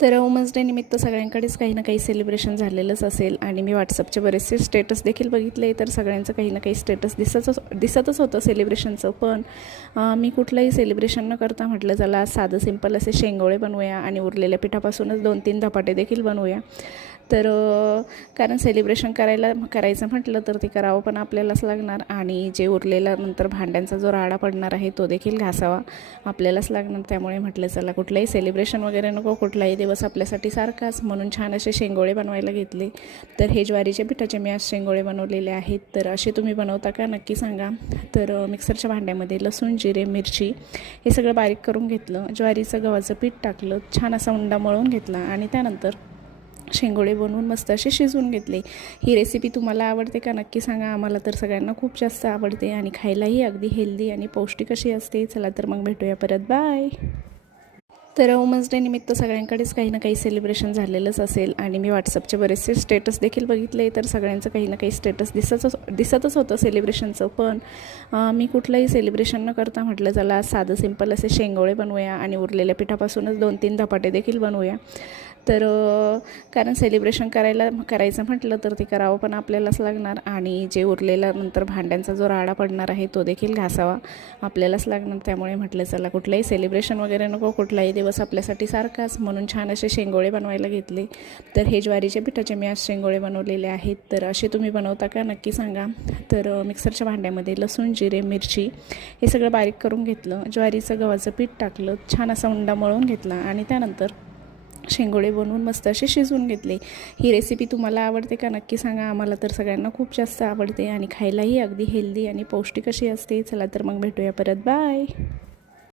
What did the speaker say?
तर women's day निमित्त सगळ्यांकडेच काही ना काही सेलिब्रेशन झालेलंच असेल आणि मी व्हॉट्सअपचे बरेचसे स्टेटस देखील बघितले, तर सगळ्यांचं काही ना काही स्टेटस दिसतच होतं सेलिब्रेशनचं. पण मी कुठलंही सेलिब्रेशन न करता म्हटलं चला साधं सिंपल असे शेंगोळे बनवूया आणि उरलेल्या पिठापासूनच 2-3 धपाटे देखील बनवूया. तर कारण सेलिब्रेशन करायचं म्हटलं तर ते करावं पण आपल्यालाच लागणार आणि जे उरलेला नंतर भांड्यांचा जो राडा पडणार आहे तो देखील घासावा आपल्यालाच लागणार. त्यामुळे म्हटलं चला कुठलंही सेलिब्रेशन वगैरे नको, कुठलाही दिवस आपल्यासाठी सारखाच, म्हणून छान असे शेंगोळे बनवायला घेतले. तर हे ज्वारीच्या पिठाचे मी आज शेंगोळे बनवलेले आहेत. तर असे तुम्ही बनवता का नक्की सांगा. तर मिक्सरच्या भांड्यामध्ये लसूण, जिरे, मिरची हे सगळं बारीक करून घेतलं. ज्वारीचं गव्हाचं पीठ टाकलं, छान असा उंडा मळून घेतला आणि त्यानंतर शेंगोळे बनवून मस्त असे शिजवून घेतले. ही रेसिपी तुम्हाला आवडते का नक्की सांगा. आम्हाला तर सगळ्यांना खूप जास्त आवडते आणि खायलाही अगदी हेल्दी आणि पौष्टिक अशी असते. चला तर मग भेटूया परत, बाय. तर वुमन्स डे निमित्त सगळ्यांकडेच काही ना काही सेलिब्रेशन झालेलंच असेल आणि मी व्हॉट्सअपचे बरेचसे स्टेटस देखील बघितले, तर सगळ्यांचं काही ना काही स्टेटस दिसतच होतं सेलिब्रेशनचं. पण मी कुठलंही सेलिब्रेशन न करता म्हटलं चला साधं सिंपल असे शेंगोळे बनवूया आणि उरलेल्या पिठापासूनच 2-3 धपाटे देखील बनवूया. तर कारण सेलिब्रेशन करायचं म्हटलं तर ते करावं पण आपल्यालाच लागणार आणि जे उरलेला नंतर भांड्यांचा जो राडा पडणार आहे तो देखील घासावा आपल्यालाच लागणार. त्यामुळे म्हटलं चला कुठलंही सेलिब्रेशन वगैरे नको, कुठलाही दिवस आपल्यासाठी सारखाच, म्हणून छान असे शेंगोळे बनवायला घेतले. तर हे ज्वारीच्या पिठाचे मी आज शेंगोळे बनवलेले आहेत. तर असे तुम्ही बनवता का नक्की सांगा. तर मिक्सरच्या भांड्यामध्ये लसूण, जिरे, मिरची हे सगळं बारीक करून घेतलं. ज्वारीचं गव्हाचं पीठ टाकलं, छान असा उंडा मळून घेतला आणि त्यानंतर शेंगोळे बनवून मस्त असे शिजवून घेतले. ही रेसिपी तुम्हाला आवडते का नक्की सांगा. आम्हाला तर सगळ्यांना खूप जास्त आवडते आणि खायलाही अगदी हेल्दी आणि पौष्टिक अशी असते. चला तर मग भेटूया परत, बाय.